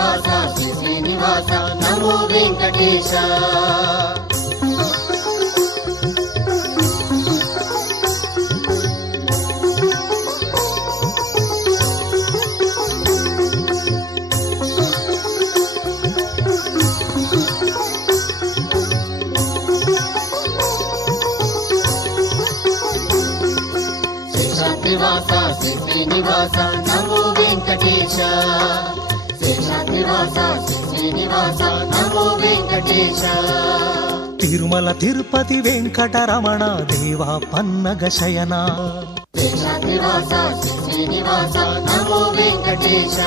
నివాస శ్రీ శ్రీనివాస నమో వెంకటేశ. నివాస శ్రీ శ్రీనివాస నమో వెంకటేశ. నివాస శ్రీ శ్రీనివాస నమో వెంకటేశ. తిరుమల తిరుపతి వెంకటరమణ దేవా పన్నగ శయన. నివాస శ్రీ శ్రీనివాస నమో వెంకటేశ.